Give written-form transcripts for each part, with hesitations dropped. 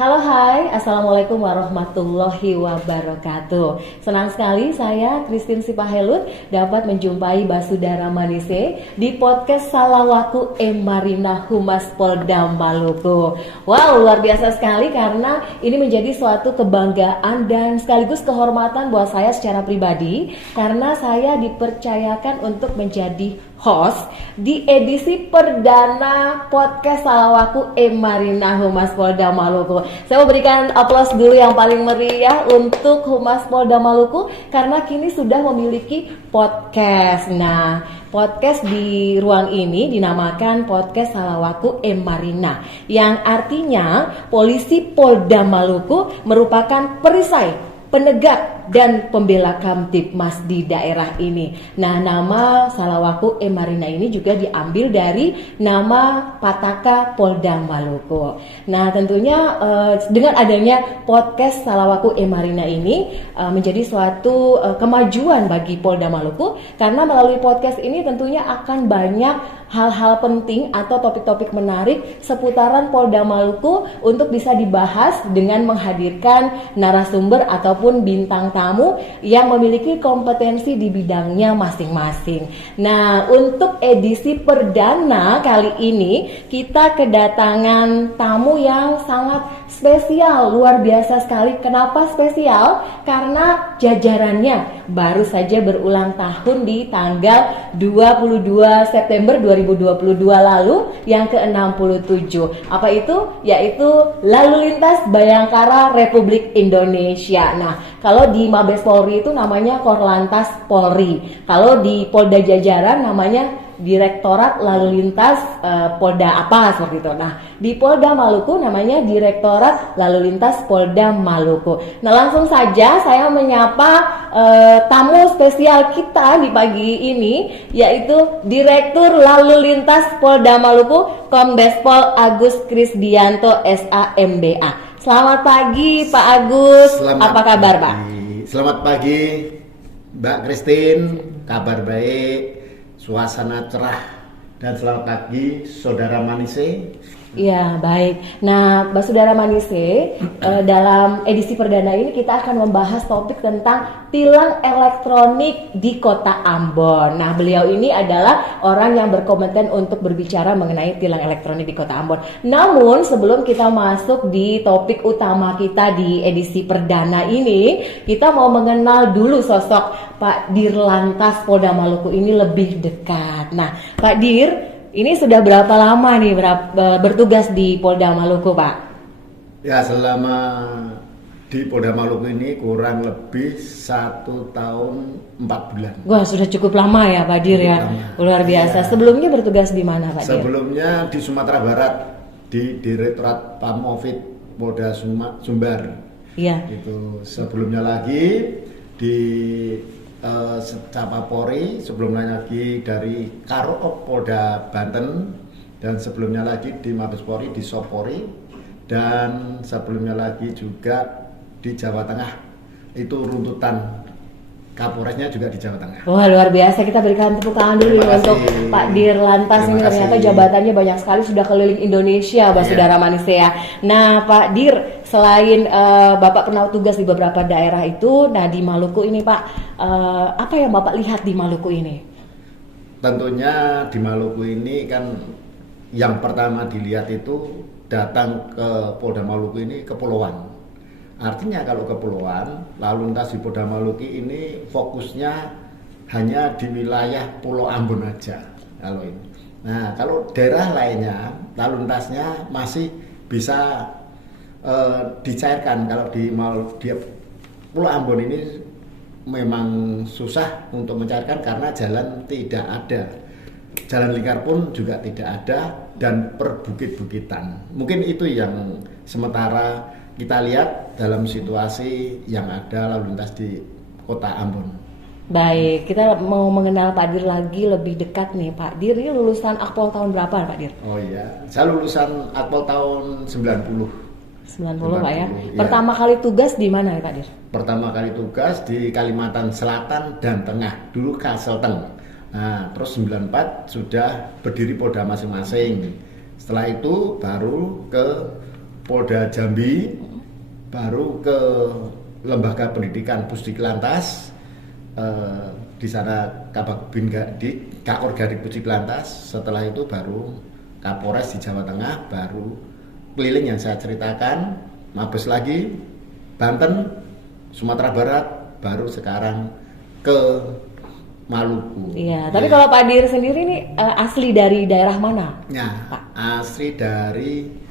Halo hai, Assalamualaikum warahmatullahi wabarakatuh. Senang sekali saya Christine Sipahelut dapat menjumpai Basudara Manise di podcast Salawaku Marina Humas Polda Maluku. Wow, luar biasa sekali karena ini menjadi suatu kebanggaan dan sekaligus kehormatan buat saya secara pribadi karena saya dipercayakan untuk menjadi host di edisi perdana podcast Salawaku Marina Humas Polda Maluku. Saya mau berikan aplaus dulu yang paling meriah untuk Humas Polda Maluku karena kini sudah memiliki podcast. Nah, podcast di ruang ini dinamakan podcast Salawaku Marina yang artinya Polisi Polda Maluku merupakan perisai, penegak dan pembela Kamtibmas di daerah ini. Nah, nama Salawaku Marina ini juga diambil dari nama Pataka Polda Maluku. Nah, tentunya dengan adanya podcast Salawaku Marina ini menjadi suatu kemajuan bagi Polda Maluku karena melalui podcast ini tentunya akan banyak hal-hal penting atau topik-topik menarik seputaran Polda Maluku untuk bisa dibahas dengan menghadirkan narasumber ataupun bintang tamu yang memiliki kompetensi di bidangnya masing-masing. Nah, untuk edisi perdana kali ini kita kedatangan tamu yang sangat spesial, luar biasa sekali. Kenapa spesial? Karena jajarannya baru saja berulang tahun di tanggal 22 September 2022 lalu yang ke-67. Apa itu? Yaitu Lalu Lintas Bayangkara Republik Indonesia. Nah, kalau di Mabes Polri itu namanya Korlantas Polri. Kalau di Polda Jajaran namanya Direktorat Lalu Lintas Polda apa seperti itu. Nah, di Polda Maluku namanya Direktorat Lalu Lintas Polda Maluku. Nah, langsung saja saya menyapa tamu spesial kita di pagi ini, yaitu Direktur Lalu Lintas Polda Maluku, Kombes Pol Agus Krisdianto SAMBA. Selamat pagi Pak Agus. Apa kabar Pak? Selamat pagi Mbak Christine, kabar baik, suasana cerah, dan selamat pagi Saudara Manise. Iya, baik. Nah, Basudara Manise, dalam edisi perdana ini kita akan membahas topik tentang tilang elektronik di Kota Ambon. Nah, beliau ini adalah orang yang berkompeten untuk berbicara mengenai tilang elektronik di Kota Ambon. Namun, sebelum kita masuk di topik utama kita di edisi perdana ini, kita mau mengenal dulu sosok Pak Dirlantas Polda Maluku ini lebih dekat. Nah, Pak Dir, ini sudah berapa lama nih bertugas di Polda Maluku, Pak? Ya, selama di Polda Maluku ini kurang lebih 1 tahun 4 bulan. Wah, sudah cukup lama ya Pak Dir ya. Luar biasa. Ya. Sebelumnya bertugas di mana Pak Dir? Sebelumnya di Sumatera Barat di Direktorat Pamovit Polda Sumbar. Iya. Itu sebelumnya lagi di Capapori, sebelumnya lagi dari Karo Polda Banten, dan sebelumnya lagi di Mabes Polri di Sopori, dan sebelumnya lagi juga di Jawa Tengah. Itu runtutan Kapolresnya juga di Jawa Tengah. Wah, luar biasa. Kita berikan tepuk tangan dulu untuk Pak Dirlantas ini. Ternyata jabatannya banyak sekali, sudah keliling Indonesia, Basudara Manise ya. Nah, Pak Dir, selain Bapak pernah tugas di beberapa daerah itu, nah di Maluku ini Pak, apa yang Bapak lihat di Maluku ini? Tentunya di Maluku ini kan yang pertama dilihat itu datang ke Polda Maluku ini kepulauan. Artinya kalau kepulauan, lalu lintas di Polda Maluku ini fokusnya hanya di wilayah Pulau Ambon aja. Kalau ini. Nah, kalau daerah lainnya lalu lintasnya masih bisa dicairkan. Kalau di Pulau Ambon ini memang susah untuk mencairkan karena jalan tidak ada, jalan lingkar pun juga tidak ada, dan perbukit-bukitan. Mungkin itu yang sementara kita lihat dalam situasi yang ada lalu lintas di Kota Ambon. Baik, kita mau mengenal Pak Dir lagi lebih dekat nih. Pak Dir ini lulusan Akpol tahun berapa Pak Dir? Oh iya, saya lulusan Akpol tahun 90. 90 Pak ya. Pertama kali tugas di mana ya Pak Dir? Pertama kali tugas di Kalimantan Selatan dan Tengah, dulu Kalselteng. Nah, terus 94 sudah berdiri Polda masing-masing. Setelah itu baru ke Polda Jambi, baru ke Lembaga Pendidikan Pusdiklantas, di sana Kabak Binggadi, Kakorgadi Pusdiklantas. Setelah itu baru Kapolres di Jawa Tengah, baru keliling yang saya ceritakan, Mabes lagi, Banten, Sumatera Barat, baru sekarang ke Maluku. Iya, tapi kalau Pak Dir sendiri ini asli dari daerah mana? Ya, asli dari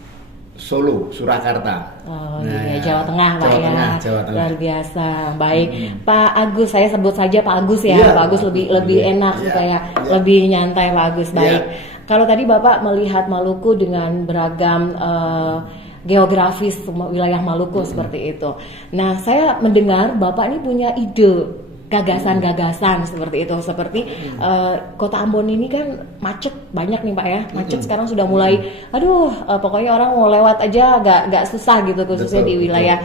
Solo, Surakarta. Oh iya, Jawa Tengah Pak ya. Jawa Tengah. Luar biasa. Baik, Pak Agus, saya sebut saja Pak Agus ya. Iya, Pak Agus lebih enak supaya lebih nyantai Pak Agus. Baik. Kalau tadi Bapak melihat Maluku dengan beragam geografis wilayah Maluku seperti itu. Nah, saya mendengar Bapak ini punya ide, gagasan-gagasan seperti itu, seperti Kota Ambon ini kan macet banyak nih Pak ya, macet sekarang sudah mulai, pokoknya orang mau lewat aja agak susah gitu, khususnya di wilayah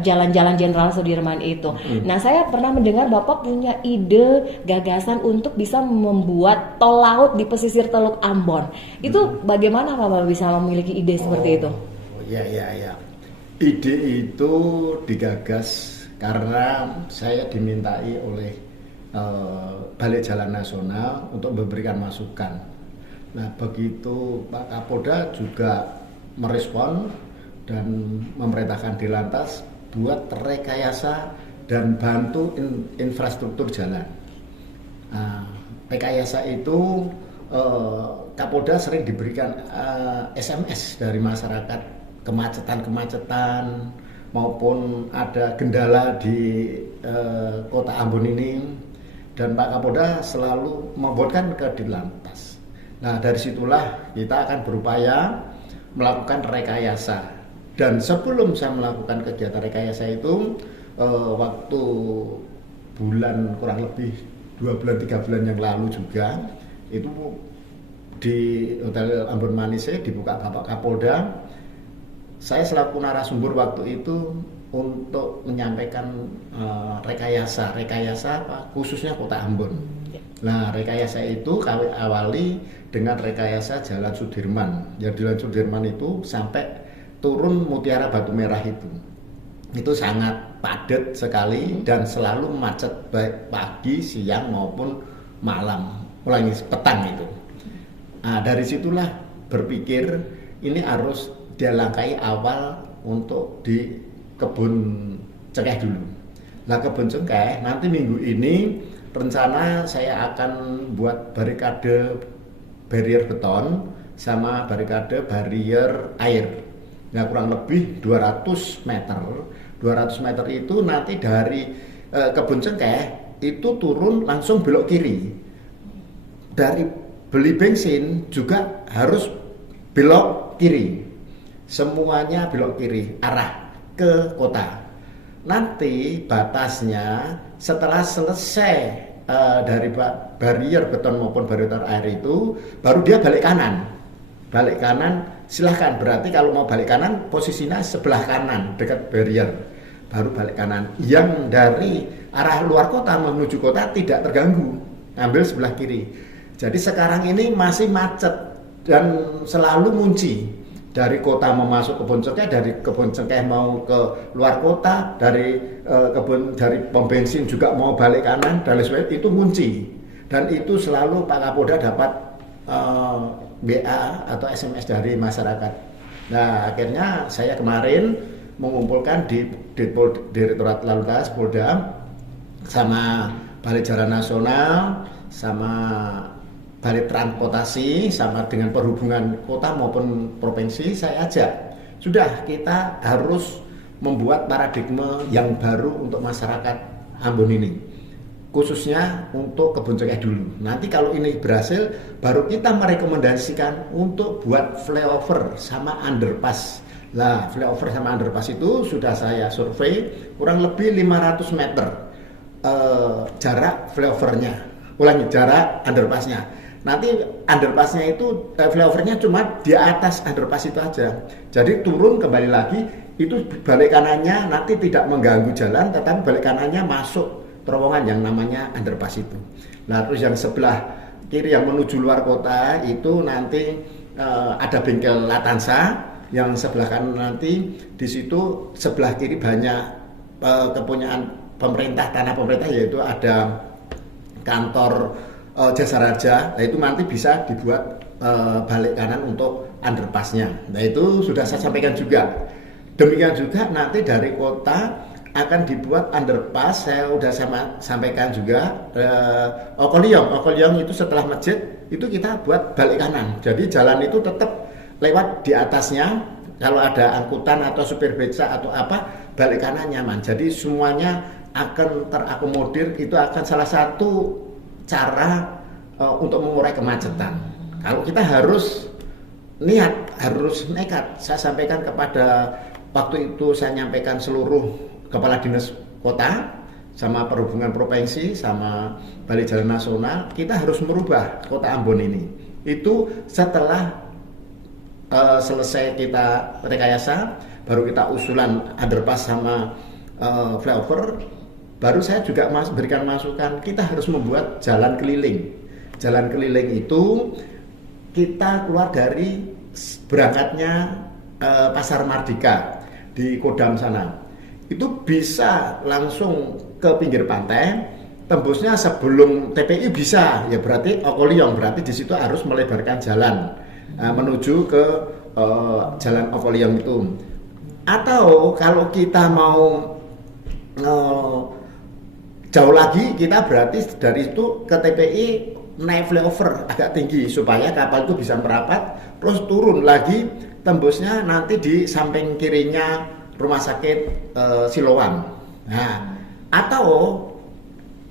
jalan-jalan Jenderal Sudirman itu. Nah, saya pernah mendengar Bapak punya ide, gagasan untuk bisa membuat tol laut di pesisir Teluk Ambon. Itu bagaimana Bapak bisa memiliki ide seperti itu? Ya. Ide itu digagas karena saya dimintai oleh Balai Jalan Nasional untuk memberikan masukan. Nah, begitu Pak Kapolda juga merespon dan memerintahkan Dilantas buat rekayasa dan bantu infrastruktur jalan. Nah, rekayasa itu Kapolda sering diberikan SMS dari masyarakat, kemacetan maupun ada kendala di Kota Ambon ini, dan Pak Kapolda selalu membuatkan ke Dilantas. Nah, dari situlah kita akan berupaya melakukan rekayasa. Dan sebelum saya melakukan kegiatan rekayasa itu, waktu kurang lebih 2 bulan 3 bulan yang lalu juga, itu di Hotel Ambon Manise dibuka Bapak Kapolda. Saya selaku narasumber waktu itu untuk menyampaikan rekayasa khususnya Kota Ambon. Nah, rekayasa itu kami awali dengan rekayasa Jalan Sudirman. Ya, Jalan Sudirman itu sampai turun Mutiara Batu Merah itu sangat padat sekali dan selalu macet baik pagi, siang maupun malam, petang itu. Nah, dari situlah berpikir ini harus dia langkai awal untuk di kebun cengkeh dulu. Nah, kebun cengkeh nanti minggu ini rencana saya akan buat barikade barrier beton sama barikade barrier air. Nah, kurang lebih 200 meter. 200 meter itu nanti dari kebun cengkeh itu turun langsung belok kiri. Dari beli bensin juga harus belok kiri. Semuanya belok kiri arah ke kota. Nanti batasnya setelah selesai dari barrier beton maupun barrier air itu, baru dia balik kanan. Balik kanan silahkan, berarti kalau mau balik kanan posisinya sebelah kanan dekat barrier. Baru balik kanan. Yang dari arah luar kota menuju kota tidak terganggu, ambil sebelah kiri. Jadi sekarang ini masih macet dan selalu ngunci. Dari kota mau masuk kebun cengkeh, dari kebun cengkeh mau ke luar kota, dari pom bensin juga mau balik kanan, dan lain sebagainya, itu kunci. Dan itu selalu Pak Kapolda dapat WA atau SMS dari masyarakat. Nah, akhirnya saya kemarin mengumpulkan di Direktorat Lalu Lintas Polda sama Balai Jalan Nasional sama Balai Transportasi sama dengan Perhubungan Kota maupun Provinsi, saya ajak. Sudah, kita harus membuat paradigma yang baru untuk masyarakat Ambon ini. Khususnya untuk kebun cengkeh dulu. Nanti kalau ini berhasil, baru kita merekomendasikan untuk buat flyover sama underpass. Nah, flyover sama underpass itu sudah saya survei kurang lebih 500 meter jarak flyovernya. Jarak underpassnya. Nanti underpassnya itu flyovernya cuma di atas underpass itu aja. Jadi turun kembali lagi, itu balik kanannya nanti tidak mengganggu jalan, tetapi balik kanannya masuk terowongan yang namanya underpass itu. Nah, terus yang sebelah kiri yang menuju luar kota itu nanti ada bengkel Latansa. yang sebelah kanan nanti di situ sebelah kiri banyak kepunyaan pemerintah, tanah pemerintah, yaitu ada kantor Jasa Raja. Nah itu nanti bisa dibuat balik kanan untuk underpassnya. Nah itu sudah saya sampaikan juga. Demikian juga nanti dari kota akan dibuat underpass, saya sudah sampaikan juga. Okolyong itu setelah masjid itu kita buat balik kanan. Jadi jalan itu tetap lewat di atasnya. Kalau ada angkutan atau supir beca atau apa, balik kanan nyaman. Jadi semuanya akan terakomodir. Itu akan salah satu cara untuk mengurai kemacetan. Kalau kita harus niat, harus nekat. Saya sampaikan kepada, waktu itu saya nyampaikan seluruh kepala dinas kota sama perhubungan provinsi sama Balai Jalan Nasional, kita harus merubah kota Ambon ini. Itu setelah selesai kita rekayasa, baru kita usulan underpass sama flyover, baru saya juga berikan masukan, kita harus membuat jalan keliling. Jalan keliling itu kita keluar dari berangkatnya Pasar Mardika di Kodam sana, itu bisa langsung ke pinggir pantai, tembusnya sebelum TPI bisa, ya berarti Okolyong, berarti di situ harus melebarkan jalan menuju ke jalan Okolyong itu. Atau kalau kita mau jauh lagi, kita berarti dari itu ke TPI naik flyover agak tinggi supaya kapal itu bisa merapat, terus turun lagi, tembusnya nanti di samping kirinya rumah sakit Siloam. Nah, atau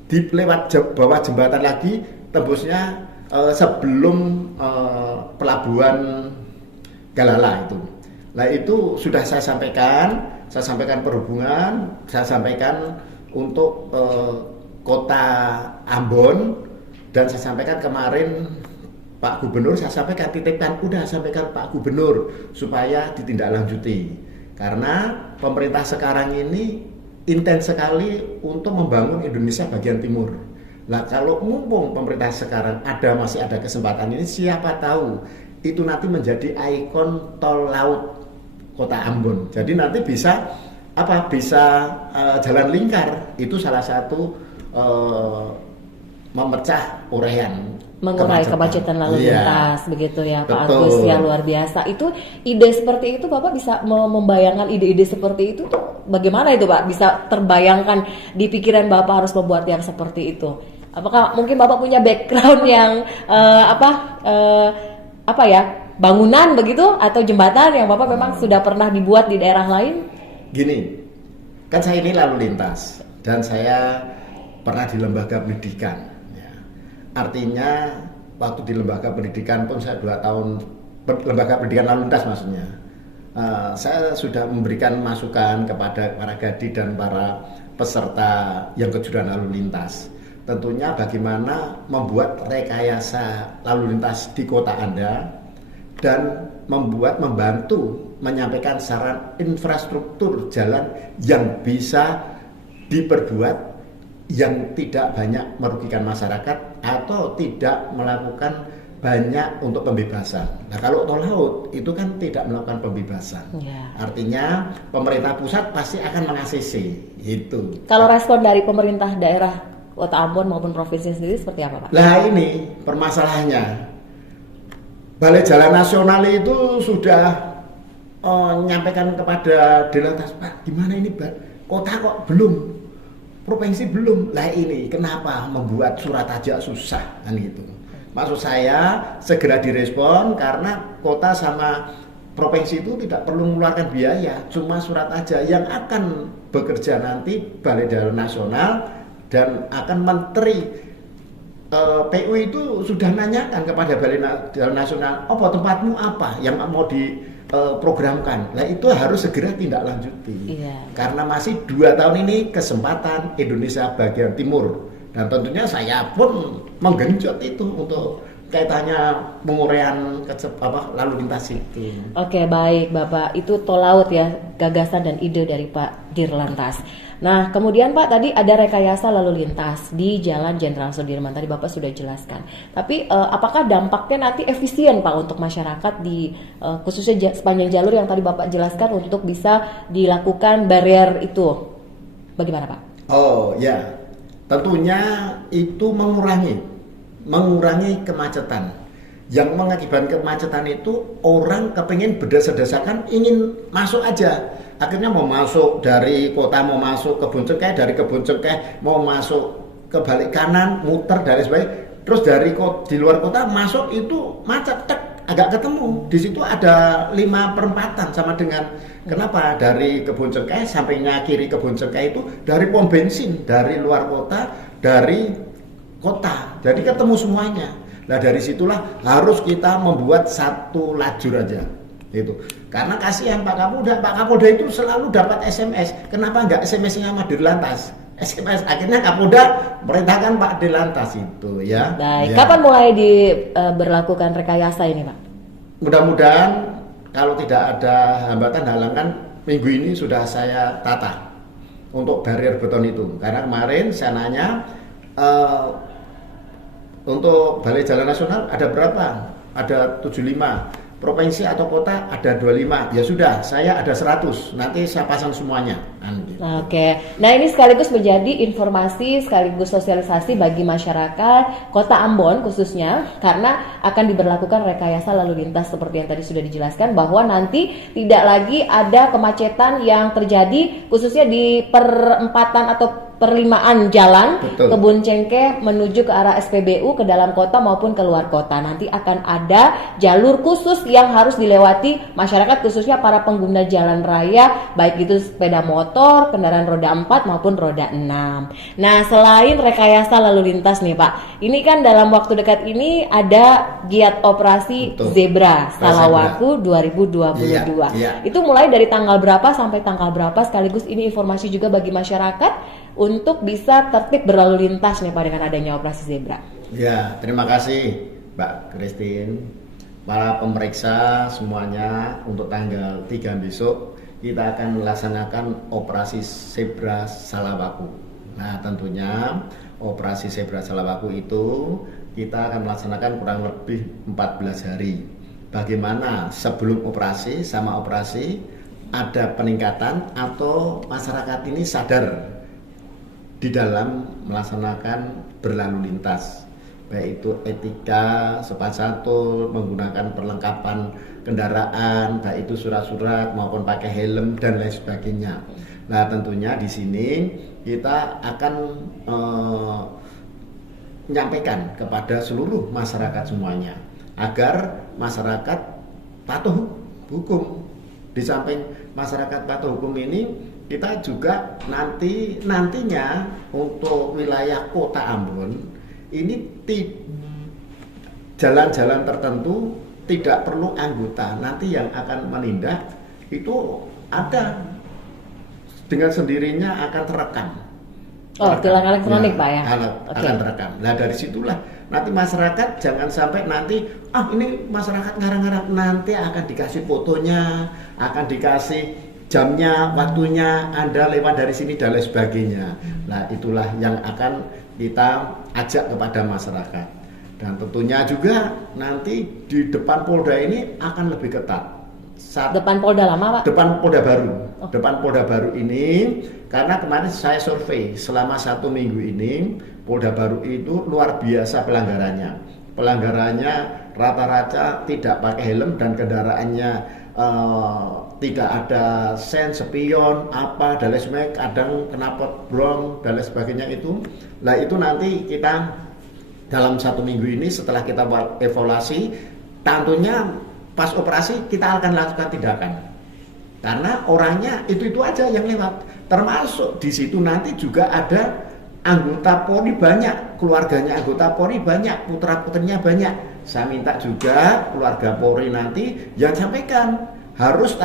lewat bawah jembatan lagi, tembusnya sebelum pelabuhan Galala itu. Nah itu sudah saya sampaikan perhubungan, saya sampaikan untuk kota Ambon, dan saya sampaikan kemarin Pak Gubernur, saya sampaikan titipkan, udah sampaikan Pak Gubernur supaya ditindaklanjuti, karena pemerintah sekarang ini intens sekali untuk membangun Indonesia bagian timur. Nah kalau mumpung pemerintah sekarang masih ada kesempatan ini, siapa tahu itu nanti menjadi ikon tol laut kota Ambon. Jadi nanti bisa jalan lingkar, itu salah satu memecah uraian, mengurai kemacetan lalu lintas, begitu ya Pak Agus, ya luar biasa. Itu ide seperti itu Bapak bisa membayangkan ide-ide seperti itu tuh bagaimana itu Pak? Bisa terbayangkan di pikiran Bapak harus membuat yang seperti itu? Apakah mungkin Bapak punya background yang bangunan begitu atau jembatan yang Bapak memang sudah pernah dibuat di daerah lain? Gini, kan saya ini lalu lintas dan saya pernah di lembaga pendidikan. Artinya waktu di lembaga pendidikan pun saya 2 tahun lembaga pendidikan lalu lintas maksudnya. Saya sudah memberikan masukan kepada para gadi dan para peserta yang kejuaraan lalu lintas. Tentunya bagaimana membuat rekayasa lalu lintas di kota Anda dan membantu menyampaikan saran infrastruktur jalan yang bisa diperbuat yang tidak banyak merugikan masyarakat atau tidak melakukan banyak untuk pembebasan. Nah kalau tol laut itu kan tidak melakukan pembebasan. Artinya pemerintah pusat pasti akan mengasisi itu. Kalau respon dari pemerintah daerah Kota Ambon maupun provinsi sendiri seperti apa Pak? Nah ini permasalahannya. Balai Jalan Nasional itu sudah menyampaikan kepada Dirlantas, Pak gimana ini kota kok belum, provinsi belum. Lah ini kenapa membuat surat aja susah kan gitu. Maksud saya segera direspon, karena kota sama provinsi itu tidak perlu mengeluarkan biaya, cuma surat aja. Yang akan bekerja nanti Balai Jalan Nasional dan akan Menteri PU itu sudah nanyakan kepada Balai Jalan Nasional, apa tempatmu apa yang mau diprogramkan. Nah itu harus segera tindak lanjuti. Karena masih 2 tahun ini kesempatan Indonesia bagian timur, dan tentunya saya pun menggenjot itu untuk kaitannya penguraian lalu lintas itu. Oke, baik Bapak. Itu tol laut ya, gagasan dan ide dari Pak Dirlantas. Nah, kemudian Pak tadi ada rekayasa lalu lintas di Jalan Jenderal Sudirman. Tadi Bapak sudah jelaskan. Tapi apakah dampaknya nanti efisien Pak untuk masyarakat di khususnya sepanjang jalur yang tadi Bapak jelaskan untuk bisa dilakukan barrier itu? Bagaimana Pak? Oh ya, tentunya itu mengurangi kemacetan. Yang mengakibatkan kemacetan itu orang kepengen berdasar-dasarkan ingin masuk aja. Akhirnya mau masuk dari kota, mau masuk Kebun Cengkeh, dari Kebun Cengkeh mau masuk ke balik kanan, muter dari sebagainya. Terus di luar kota masuk itu macet, agak ketemu. Di situ ada 5 perempatan sama dengan kenapa dari Kebun Cengkeh sampingnya kiri Kebun Cengkeh itu dari pom bensin, dari luar kota, dari kota. Jadi ketemu semuanya. Nah dari situlah harus kita membuat satu lajur aja itu. Karena kasihan Pak Kapolda itu selalu dapat SMS. Kenapa enggak SMS-nya sama Dirlantas? SMS akhirnya Kapolda perintahkan Pak Dirlantas itu ya. Baik, ya. Kapan mulai diberlakukan rekayasa ini Pak? Mudah-mudahan kalau tidak ada hambatan halangan minggu ini sudah saya tata untuk barrier beton itu. Karena kemarin saya nanya untuk Balai Jalan Nasional ada berapa? Ada 75. Provinsi atau kota ada 25. Ya sudah, saya ada 100. Nanti saya pasang semuanya. Oke. Nah, ini sekaligus menjadi informasi sekaligus sosialisasi bagi masyarakat Kota Ambon khususnya karena akan diberlakukan rekayasa lalu lintas seperti yang tadi sudah dijelaskan bahwa nanti tidak lagi ada kemacetan yang terjadi khususnya di perempatan atau perlimaan jalan. Betul. Kebun Cengkeh menuju ke arah SPBU ke dalam kota maupun ke luar kota. Nanti akan ada jalur khusus yang harus dilewati masyarakat khususnya para pengguna jalan raya baik itu sepeda motor, kendaraan roda 4 maupun roda 6. Nah, selain rekayasa lalu lintas nih Pak, ini kan dalam waktu dekat ini ada giat operasi Betul. Zebra Salawaku 2022. Iya. Itu mulai dari tanggal berapa sampai tanggal berapa sekaligus ini informasi juga bagi masyarakat untuk bisa tertib berlalu lintas nih Pak dengan adanya operasi Zebra. Ya, terima kasih Mbak Christine. Para pemeriksa semuanya untuk tanggal 3 besok kita akan melaksanakan operasi Zebra Salawaku. Nah, tentunya operasi Zebra Salawaku itu kita akan melaksanakan kurang lebih 14 hari. Bagaimana sebelum operasi sama operasi ada peningkatan atau masyarakat ini sadar di dalam melaksanakan berlalu lintas, baik itu etika, sopan santun, menggunakan perlengkapan kendaraan, baik itu surat-surat maupun pakai helm dan lain sebagainya. Nah, tentunya di sini kita akan menyampaikan kepada seluruh masyarakat semuanya agar masyarakat patuh hukum. Di samping masyarakat patuh hukum ini, kita juga nantinya untuk wilayah Kota Ambon ini jalan-jalan tertentu tidak perlu anggota. Nanti yang akan menindak itu ada dengan sendirinya akan terekam. Oh, tilang elektronik Pak ya? Akan terekam. Nah dari situlah nanti masyarakat jangan sampai nanti ini masyarakat ngarang-ngarang, nanti akan dikasih fotonya, akan dikasih jamnya, waktunya, Anda lewat dari sini dan lain sebagainya. Nah itulah yang akan kita ajak kepada masyarakat. Dan tentunya juga nanti di depan Polda ini akan lebih ketat. Depan Polda lama Pak? Depan Polda Baru. Depan Polda Baru ini, karena kemarin saya survei selama 1 minggu ini, Polda Baru itu luar biasa pelanggarannya. Pelanggarannya rata-rata tidak pakai helm dan kendaraannya tidak ada sen, spion, dan lain sebagainya, kadang knalpot blong dan lain sebagainya itu. Nah itu nanti kita dalam 1 minggu ini setelah kita evaluasi, tentunya pas operasi kita akan lakukan tindakan. Karena orangnya itu aja yang lewat. Termasuk di situ nanti juga ada anggota Polri banyak, keluarganya anggota Polri banyak, putra-putrinya banyak. Saya minta juga keluarga Polri nanti yang sampaikan harus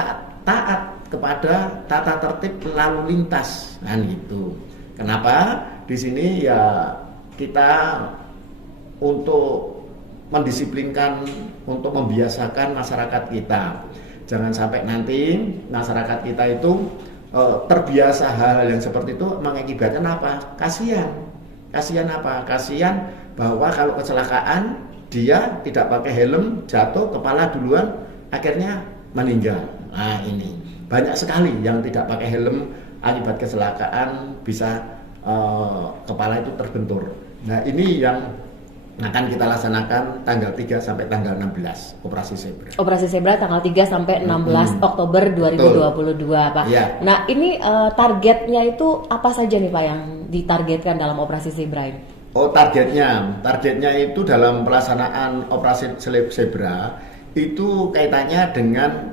taat kepada tata tertib lalu lintas, kan gitu. Kenapa? Di sini ya kita untuk mendisiplinkan, untuk membiasakan masyarakat kita. Jangan sampai nanti masyarakat kita itu terbiasa hal yang seperti itu, mengakibatkan apa? Kasihan apa? Kasihan bahwa kalau kecelakaan dia tidak pakai helm, jatuh kepala duluan, akhirnya meninggal. Nah ini banyak sekali yang tidak pakai helm akibat kecelakaan bisa kepala itu terbentur. Nah ini yang akan kita laksanakan tanggal 3 sampai tanggal 16 Operasi Zebra. Operasi Zebra tanggal 3 sampai 16 Oktober 2022, Pak. Ya. Nah, ini targetnya itu apa saja nih, Pak, yang ditargetkan dalam Operasi Zebra ini? Oh, targetnya itu dalam pelaksanaan Operasi Zebra itu kaitannya dengan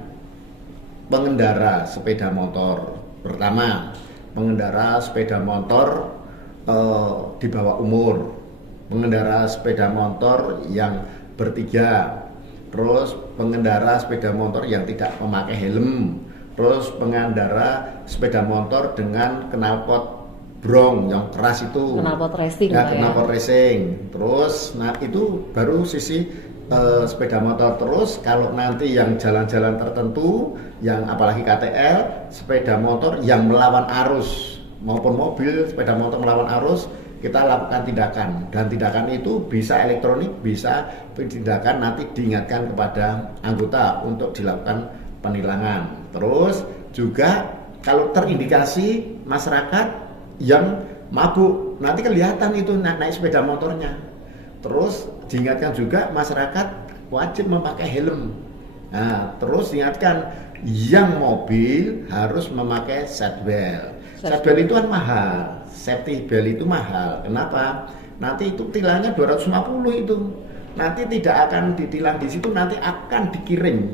pengendara sepeda motor. Pertama, pengendara sepeda motor di bawah umur, pengendara sepeda motor yang bertiga, terus pengendara sepeda motor yang tidak memakai helm, terus pengendara sepeda motor dengan knalpot brong yang keras itu, knalpot racing, ya, knalpot racing. Terus, nah itu baru sisi sepeda motor. Terus kalau nanti yang jalan-jalan tertentu, yang apalagi KTL, sepeda motor yang melawan arus maupun mobil sepeda motor melawan arus, kita lakukan tindakan, dan tindakan itu bisa elektronik, bisa tindakan nanti diingatkan kepada anggota untuk dilakukan penilangan. Terus juga kalau terindikasi masyarakat yang mabuk, nanti kelihatan itu naik sepeda motornya. Terus diingatkan juga masyarakat wajib memakai helm. Nah, terus diingatkan yang mobil harus memakai seatbelt. Seatbelt itu kan mahal. Safety belt itu mahal. Kenapa? Nanti itu tilangnya 250 itu. Nanti tidak akan ditilang di situ, nanti akan dikirim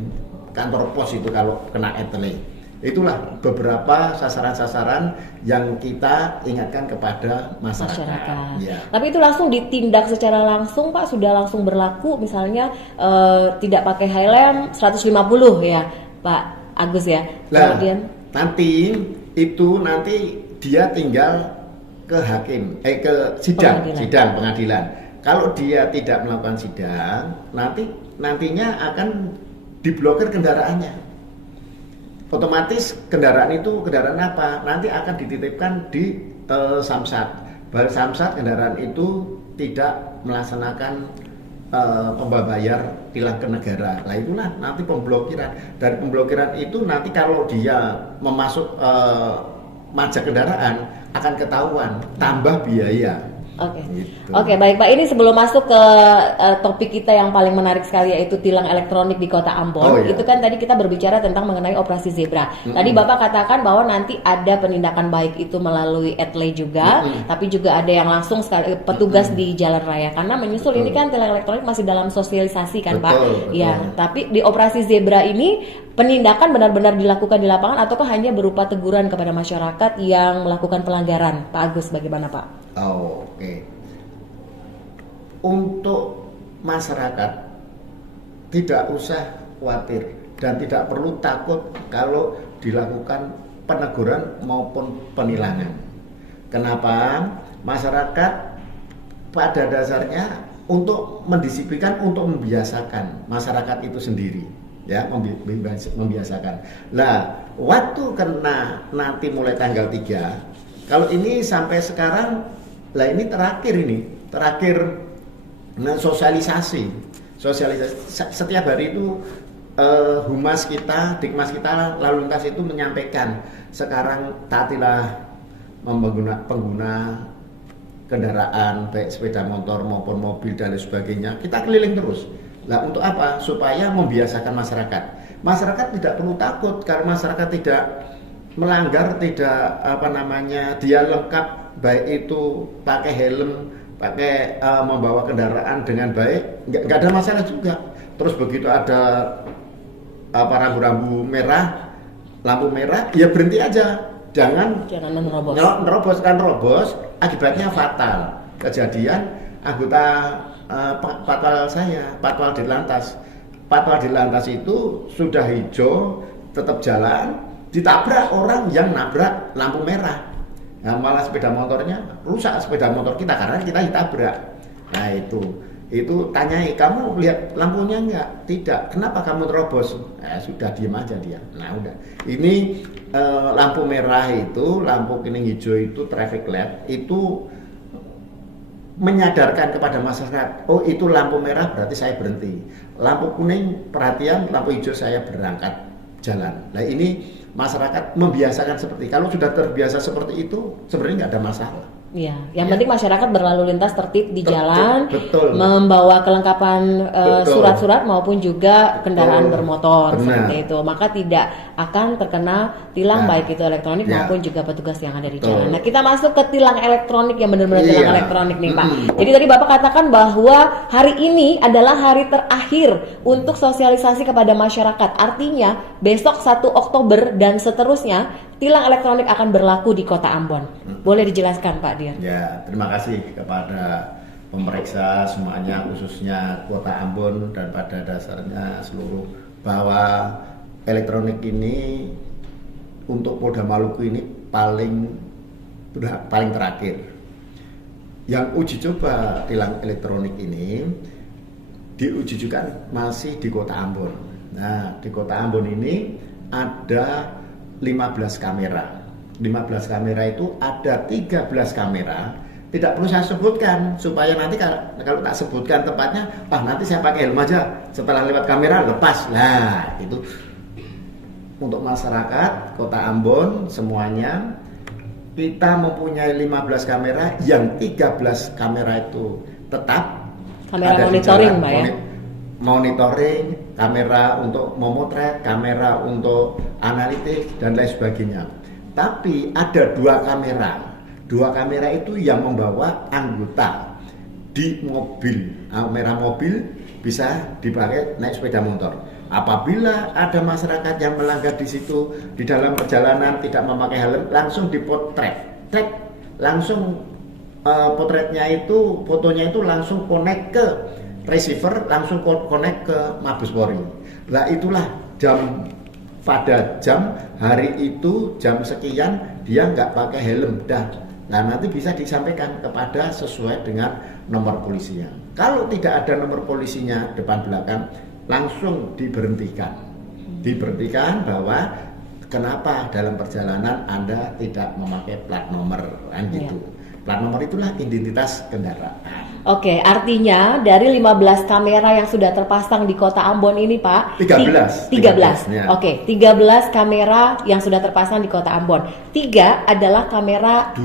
kantor pos itu kalau kena etle. Itulah beberapa sasaran-sasaran yang kita ingatkan kepada masyarakat. Ya. Tapi itu langsung ditindak secara langsung, Pak, sudah langsung berlaku. Misalnya tidak pakai helm 150 ya, Pak Agus ya. Nah, kemudian nanti dia tinggal ke hakim, ke sidang pengadilan. Kalau dia tidak melakukan sidang, nantinya akan diblokir kendaraannya. Otomatis kendaraan apa? Nanti akan dititipkan di Samsat. Baru Samsat kendaraan itu tidak melaksanakan pembayar tilang ke negara. Nah itulah nanti pemblokiran. Dari pemblokiran itu nanti kalau dia memasuk pajak kendaraan akan ketahuan, tambah biaya. Oke, gitu. Oke, baik Pak. Ini sebelum masuk ke topik kita yang paling menarik sekali, yaitu tilang elektronik di Kota Ambon. Oh, iya. Itu kan tadi kita berbicara tentang mengenai Operasi Zebra. Tadi Bapak katakan bahwa nanti ada penindakan baik itu melalui etle juga, tapi juga ada yang langsung sekali petugas di jalan raya. Karena menyusul ini kan tilang elektronik masih dalam sosialisasi kan, Pak. Iya. Tapi di Operasi Zebra ini penindakan benar-benar dilakukan di lapangan ataukah hanya berupa teguran kepada masyarakat yang melakukan pelanggaran? Pak Agus, bagaimana Pak? Oke. Untuk masyarakat tidak usah khawatir dan tidak perlu takut kalau dilakukan peneguran maupun penilangan. Kenapa? Masyarakat pada dasarnya untuk mendisiplinkan, untuk membiasakan masyarakat itu sendiri, ya, membiasakan. Nah, waktu kena nanti mulai tanggal 3, kalau ini sampai sekarang, lah ini terakhir sosialisasi setiap hari itu humas kita, dikmas kita, lalu lintas itu menyampaikan sekarang taatilah pengguna kendaraan baik sepeda motor maupun mobil dan lain sebagainya. Kita keliling terus. Lah untuk apa? Supaya membiasakan masyarakat. Masyarakat tidak perlu takut karena masyarakat tidak melanggar, tidak dia lengkap, baik itu pakai helm, pakai membawa kendaraan dengan baik, nggak ada masalah juga. Terus begitu ada rambu-rambu merah, lampu merah, ya berhenti aja, jangan menerobos, akibatnya fatal. Kejadian anggota patwal di lantas itu sudah hijau, tetap jalan, ditabrak orang yang nabrak lampu merah. Nah, malah sepeda motornya rusak, sepeda motor kita karena kita ditabrak. Nah itu. itu tanyai, kamu lihat lampunya enggak? Tidak. Kenapa kamu terobos? Sudah, diem aja dia. Nah udah, ini lampu merah itu, lampu kuning hijau itu traffic light itu menyadarkan kepada masyarakat, oh itu lampu merah berarti saya berhenti, lampu kuning perhatian, lampu hijau saya berangkat jalan. Nah ini masyarakat membiasakan seperti, kalau sudah terbiasa seperti itu sebenarnya nggak ada masalah. Iya, yang penting masyarakat berlalu lintas tertib di jalan, betul. Membawa kelengkapan surat-surat maupun juga kendaraan bermotor seperti itu. Maka tidak akan terkena tilang baik itu elektronik maupun juga petugas yang ada di jalan. Nah, kita masuk ke tilang elektronik yang benar-benar tilang elektronik nih, Pak. Jadi tadi Bapak katakan bahwa hari ini adalah hari terakhir untuk sosialisasi kepada masyarakat. Artinya besok 1 Oktober dan seterusnya tilang elektronik akan berlaku di Kota Ambon. Boleh dijelaskan Pak Dian? Ya, terima kasih kepada pemeriksa semuanya, khususnya Kota Ambon dan pada dasarnya seluruh, bahwa elektronik ini untuk Polda Maluku ini paling terakhir. Yang uji coba tilang elektronik ini diuji juga masih di Kota Ambon. Nah, di Kota Ambon ini ada 15 kamera. 15 kamera itu ada 13 kamera. Tidak perlu saya sebutkan supaya nanti kalau tak sebutkan tempatnya, nanti saya pakai helm aja. Setelah lewat kamera lepas. Nah, itu untuk masyarakat Kota Ambon semuanya, kita mempunyai 15 kamera, yang 13 kamera itu tetap kamera ada monitoring, di jalan, Pak ya. Monitoring, kamera untuk memotret, kamera untuk analitik dan lain sebagainya. Tapi ada 2 kamera. 2 kamera itu yang membawa anggota di mobil. Kamera mobil bisa dipakai naik sepeda motor. Apabila ada masyarakat yang melanggar di situ di dalam perjalanan tidak memakai helm, langsung dipotret. Langsung potretnya itu, fotonya itu langsung connect ke receiver, langsung connect ke Mabes Polri. Nah itulah pada jam hari itu jam sekian dia nggak pakai helm dah. Nah nanti bisa disampaikan kepada sesuai dengan nomor polisinya. Kalau tidak ada nomor polisinya depan belakang, langsung diberhentikan bahwa kenapa dalam perjalanan Anda tidak memakai plat nomor, kan gitu. Plat nomor itulah identitas kendaraan. Oke, artinya dari 15 kamera yang sudah terpasang di Kota Ambon ini, Pak, 13. Ya. Oke, 13 kamera yang sudah terpasang di Kota Ambon. 3 adalah kamera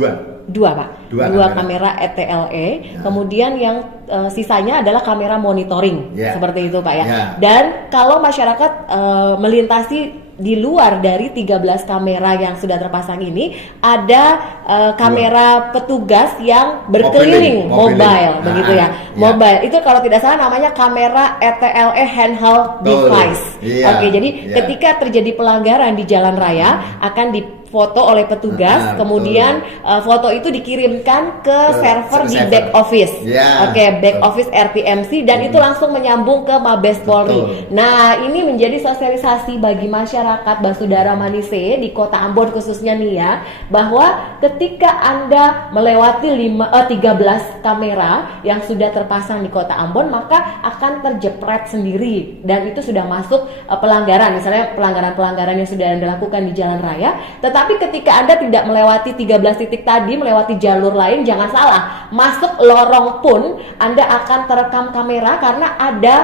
dua Pak. Dua kamera ETLE. Ya. Kemudian yang sisanya adalah kamera monitoring. Seperti itu, Pak ya. Dan kalau masyarakat melintasi di luar dari 13 kamera yang sudah terpasang ini, ada kamera petugas yang berkeliling mobile begitu ya. Mobile itu kalau tidak salah namanya kamera ETLE handheld device. Oke, jadi ketika terjadi pelanggaran di jalan raya akan difoto oleh petugas, kemudian foto itu dikirimkan ke server di back office. Back office RTMC, dan itu langsung menyambung ke Mabes Polri. Nah, ini menjadi sosialisasi bagi masyarakat Basudara Manise di Kota Ambon khususnya nih ya, bahwa ketika Anda melewati 13 kamera yang sudah terpasang di Kota Ambon, maka akan terjepret sendiri, dan itu sudah masuk pelanggaran, misalnya pelanggaran-pelanggaran yang sudah Anda lakukan di jalan raya. Tetapi ketika Anda tidak melewati 13 titik tadi, melewati jalur lain, jangan salah, masuk lorong pun Anda akan terekam kamera, karena ada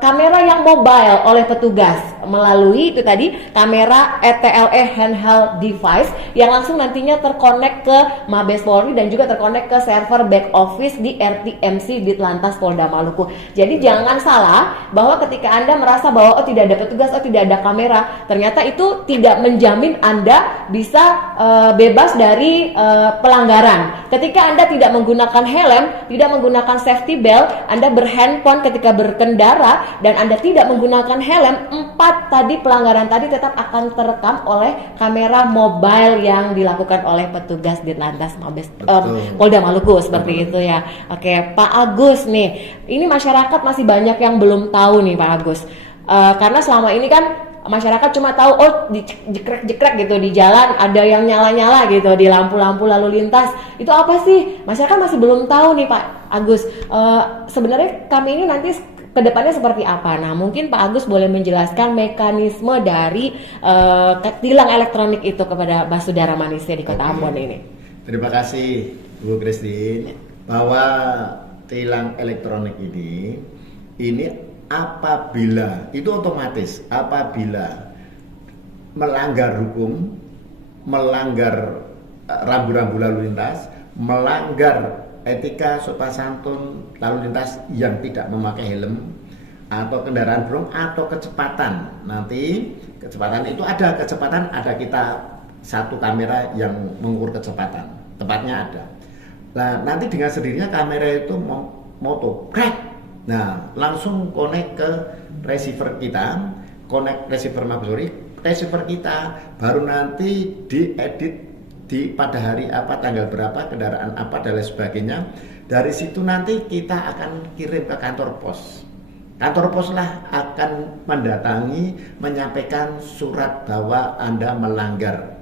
kamera yang mobile oleh petugas melalui itu tadi kamera ETLE handheld device yang langsung nantinya terkonek ke Mabes Polri dan juga terkonek ke server back office di RTMC Ditlantas Polda Maluku. Jadi jangan salah bahwa ketika Anda merasa bahwa tidak ada petugas, tidak ada kamera, ternyata itu tidak menjamin Anda bisa bebas dari pelanggaran. Ketika Anda tidak menggunakan helm, tidak menggunakan safety belt, Anda berhandphone ketika berkendara dan Anda tidak menggunakan helm, 4 tadi pelanggaran tadi tetap akan terekam oleh kamera mobile yang dilakukan oleh petugas Ditlantas Mabes Polda Maluku seperti itu ya. Oke, Pak Agus nih, ini masyarakat masih banyak yang belum tahu nih Pak Agus. Karena selama ini kan masyarakat cuma tahu jekrek-jekrek gitu di jalan ada yang nyala-nyala gitu di lampu-lampu lalu lintas. Itu apa sih? Masyarakat masih belum tahu nih Pak Agus. Sebenarnya kami ini nanti kedepannya seperti apa? Nah, mungkin Pak Agus boleh menjelaskan mekanisme dari tilang elektronik itu kepada Basudara Manise di Kota Ambon ini. Terima kasih Bu Christine. Bahwa tilang elektronik ini apabila itu otomatis apabila melanggar hukum, melanggar rambu-rambu lalu lintas, melanggar etika sopan santun lalu lintas yang tidak memakai helm atau kendaraan bermotor atau kecepatan. Nanti kecepatan itu ada kita satu kamera yang mengukur kecepatan, tepatnya ada. Nah, nanti dengan sendirinya kamera itu moto crack. Nah, langsung connect ke receiver kita, connect receiver Mabesuri, receiver kita baru nanti diedit pada hari apa, tanggal berapa, kendaraan apa dan lain sebagainya. Dari situ nanti kita akan kirim ke kantor pos. Kantor pos lah akan mendatangi, menyampaikan surat bahwa Anda melanggar.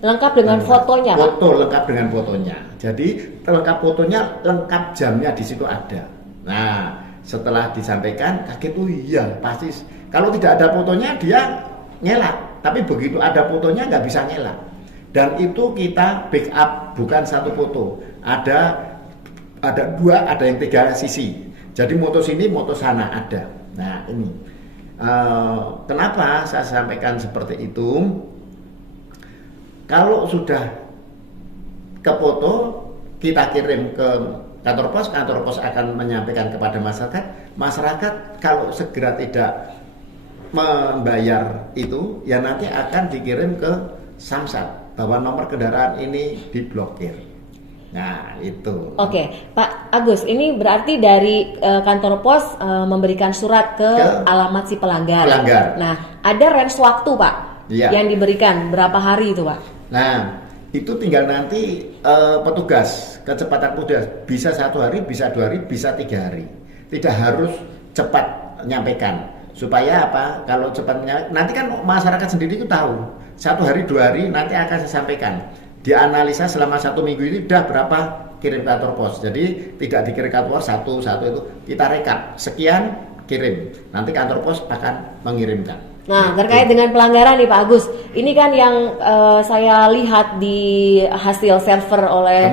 Lengkap dengan fotonya, Pak? Foto lengkap dengan fotonya. Jadi lengkap fotonya, lengkap jamnya di situ ada. Nah, setelah disampaikan, kaget tuh iya pasti. Kalau tidak ada fotonya dia ngelak, tapi begitu ada fotonya nggak bisa ngelak. Dan itu kita backup bukan satu foto, ada dua, ada yang 3 sisi. Jadi moto sini, moto sana ada. Nah ini kenapa saya sampaikan seperti itu? Kalau sudah ke foto, kita kirim ke kantor pos akan menyampaikan kepada masyarakat. Masyarakat kalau segera tidak membayar itu, ya nanti akan dikirim ke Samsat bahwa nomor kendaraan ini diblokir. Nah itu. Oke, Pak Agus, ini berarti dari kantor pos memberikan surat ke alamat si pelanggar. Nah, ada range waktu Pak yang diberikan berapa hari itu Pak? Nah, itu tinggal nanti petugas kecepatan petugas bisa 1 hari, bisa 2 hari, bisa 3 hari. Tidak harus cepat menyampaikan. Supaya apa? Kalau cepat menyampaikan, nanti kan masyarakat sendiri itu tahu. 1 hari, 2 hari nanti akan saya sampaikan. Dianalisa selama 1 minggu ini udah berapa kirim kantor pos. Jadi tidak dikirim kantor pos satu itu, kita rekap sekian kirim. Nanti kantor pos akan mengirimkan. Nah, terkait dengan pelanggaran nih Pak Agus, ini kan yang saya lihat di hasil server oleh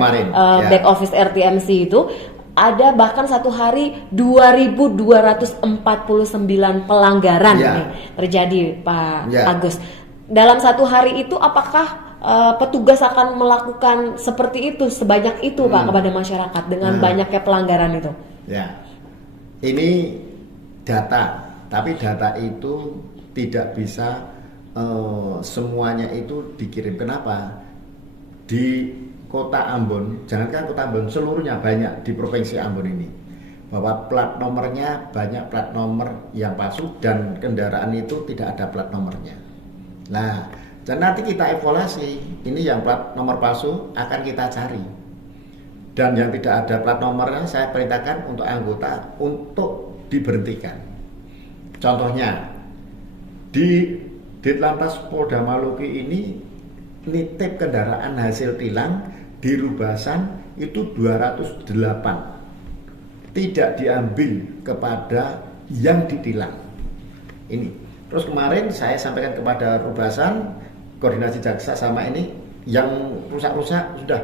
back office RTMC itu ada bahkan 1 hari 2.249 pelanggaran nih terjadi Pak Agus. Dalam 1 hari itu apakah petugas akan melakukan seperti itu sebanyak itu Pak kepada masyarakat dengan banyaknya pelanggaran itu? Ya, ini data, tapi data itu tidak bisa semuanya itu dikirim. Kenapa? Di Kota Ambon, jangankan Kota Ambon, seluruhnya banyak di Provinsi Ambon ini, bahwa plat nomornya banyak plat nomor yang palsu dan kendaraan itu tidak ada plat nomornya. Nah, dan nanti kita evaluasi, ini yang plat nomor palsu akan kita cari. Dan yang tidak ada plat nomornya saya perintahkan untuk anggota untuk diberhentikan. Contohnya, di Ditlantas Polda Maluku ini nitip kendaraan hasil tilang di Rubasan itu 208. Tidak diambil kepada yang ditilang. Ini. Terus kemarin saya sampaikan kepada Rubasan, koordinasi jaksa sama ini yang rusak-rusak sudah.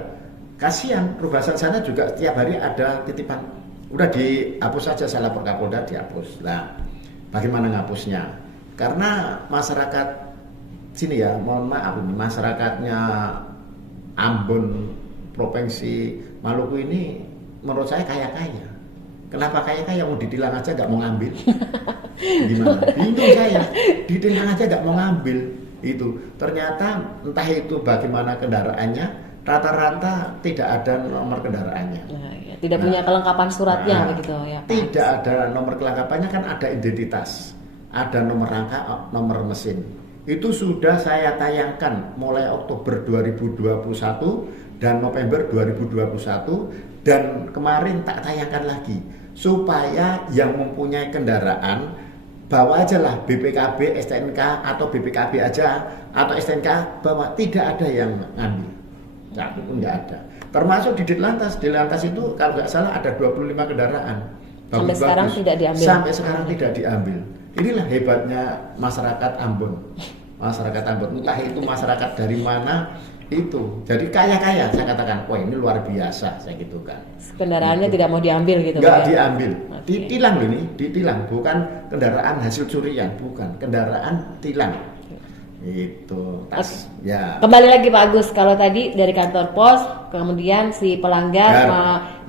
Kasihan Rubasan sana juga setiap hari ada titipan. Udah dihapus saja, saya lapor Kapolda dihapus. Nah, bagaimana ngapusnya? Karena masyarakat sini ya, mohon maaf ini masyarakatnya Ambon, Provinsi Maluku ini menurut saya kaya-kaya. Kenapa kaya-kaya? Mau ditilang aja nggak mau ngambil. Gimana? Bingung saya. Ditilang aja nggak mau ngambil. Itu ternyata entah itu bagaimana kendaraannya, rata-rata tidak ada nomor kendaraannya. Tidak punya kelengkapan suratnya begitu ya Pak? Tidak ada nomor kelengkapannya, kan ada identitas, ada nomor rangka, nomor mesin. Itu sudah saya tayangkan mulai Oktober 2021 dan November 2021, dan kemarin tak tayangkan lagi supaya yang mempunyai kendaraan bawa aja lah BPKB, STNK atau BPKB aja atau STNK bawa, tidak ada yang ngambil. Nah, itu nggak ada. Termasuk di Ditlantas itu kalau nggak salah ada 25 kendaraan. Sampai sekarang tidak diambil. Sampai sekarang tidak diambil. Inilah hebatnya masyarakat Ambon. Masyarakat Ambon, entah itu masyarakat dari mana itu. Jadi kaya-kaya saya katakan, wah ini luar biasa, saya gitu kan. Kendaraannya tidak mau diambil gitu. Nggak diambil. Okay. Ditilang ini, ditilang, bukan kendaraan hasil curian, bukan, kendaraan tilang. Itu tas. Ya. Kembali lagi Pak Agus, kalau tadi dari kantor pos kemudian si pelanggar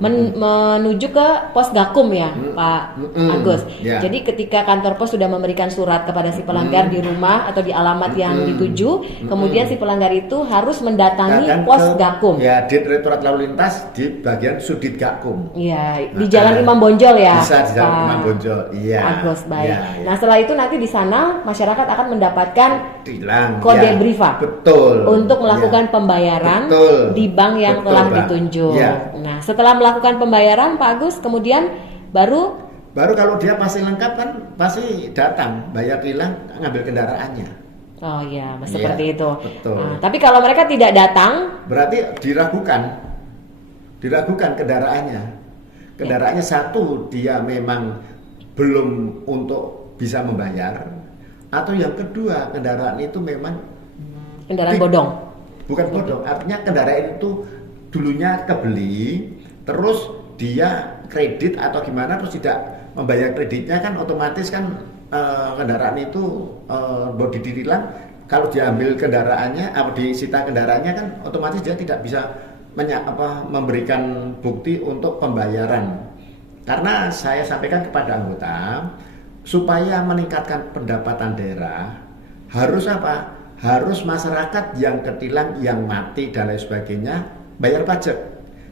menuju ke pos Gakum ya Pak Agus. Ya. Jadi ketika kantor pos sudah memberikan surat kepada si pelanggar di rumah atau di alamat yang dituju, kemudian si pelanggar itu harus mendatangi pos Gakum. Ya, Direktorat Lalu Lintas di bagian Sudit Gakum. Iya, di Jalan Imam Bonjol ya. Bisa di Jalan Imam Bonjol. Iya. Agus, baik. Ya, ya. Nah, setelah itu nanti di sana masyarakat akan mendapatkan kode ya, briva. Betul. Untuk melakukan pembayaran di bank yang telah ditunjuk. Ya. Nah, setelah melakukan pembayaran Pak Agus, kemudian baru kalau dia pasti lengkap kan pasti datang bayar tilang, ngambil kendaraannya. Oh iya, seperti itu. Betul. Nah, tapi kalau mereka tidak datang, berarti diragukan kendaraannya. Kendaraannya satu, dia memang belum untuk bisa membayar, atau yang kedua kendaraan itu memang kendaraan bodong. Bukan bodong, artinya kendaraan itu dulunya kebeli, terus dia kredit atau gimana, terus tidak membayar kreditnya, kan otomatis kan kendaraan itu mau ditilang. Kalau diambil kendaraannya atau disita kendaraannya kan otomatis dia tidak bisa memberikan bukti untuk pembayaran. Karena saya sampaikan kepada anggota, supaya meningkatkan pendapatan daerah, harus apa? Harus masyarakat yang ketilang, yang mati dan lain sebagainya bayar pajak.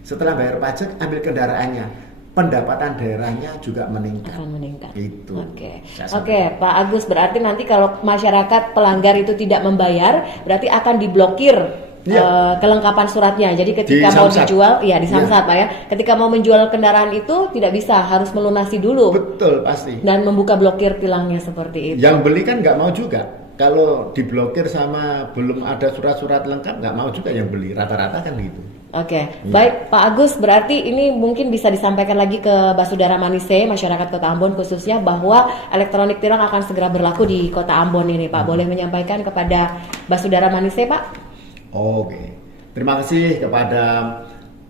Setelah bayar pajak, ambil kendaraannya, pendapatan daerahnya juga meningkat. Akan meningkat. Itu. Oke, Pak Agus, berarti nanti kalau masyarakat pelanggar itu tidak membayar, berarti akan diblokir kelengkapan suratnya. Jadi ketika mau dijual, ya disamsat Pak ya. Ketika mau menjual kendaraan itu tidak bisa, harus melunasi dulu. Betul, pasti. Dan membuka blokir tilangnya seperti itu. Yang beli kan nggak mau juga. Kalau diblokir sama belum ada surat-surat lengkap, nggak mau juga yang beli, rata-rata kan gitu. Oke, baik Pak Agus, berarti ini mungkin bisa disampaikan lagi ke Basudara Manise, masyarakat Kota Ambon khususnya, bahwa elektronik tilang akan segera berlaku di Kota Ambon ini Pak. Boleh menyampaikan kepada Basudara Manise Pak? Oke, terima kasih kepada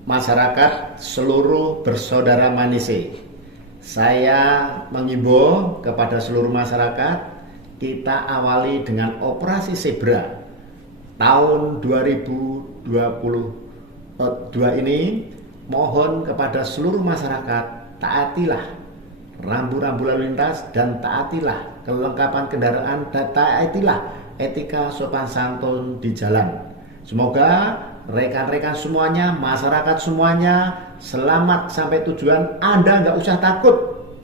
masyarakat seluruh bersaudara Manise. Saya mengimbau kepada seluruh masyarakat, kita awali dengan operasi Zebra tahun 2022 ini. Mohon kepada seluruh masyarakat, taatilah rambu-rambu lalu lintas dan taatilah kelengkapan kendaraan dan taatilah etika sopan santun di jalan. Semoga rekan-rekan semuanya, masyarakat semuanya selamat sampai tujuan. Anda nggak usah takut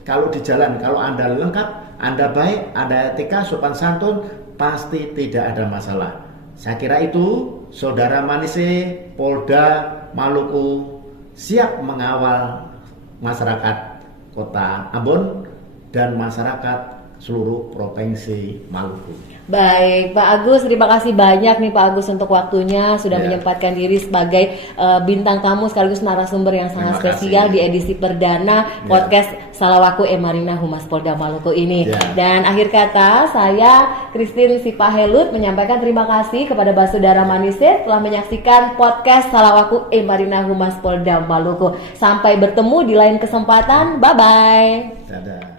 kalau di jalan, kalau Anda lengkap, Anda baik, Anda etika, sopan santun, pasti tidak ada masalah. Saya kira itu, Saudara Manise, Polda Maluku siap mengawal masyarakat Kota Ambon dan masyarakat seluruh Provinsi Maluku. Baik, Pak Agus, terima kasih banyak nih Pak Agus untuk waktunya, sudah menyempatkan diri sebagai bintang tamu sekaligus narasumber yang sangat spesial di edisi perdana podcast Salawaku Emarina Humas Polda Maluku ini. Dan akhir kata, saya Christine Sipahelut menyampaikan terima kasih kepada Basudara Manise telah menyaksikan podcast Salawaku Emarina Humas Polda Maluku. Sampai bertemu di lain kesempatan, bye-bye. Dadah.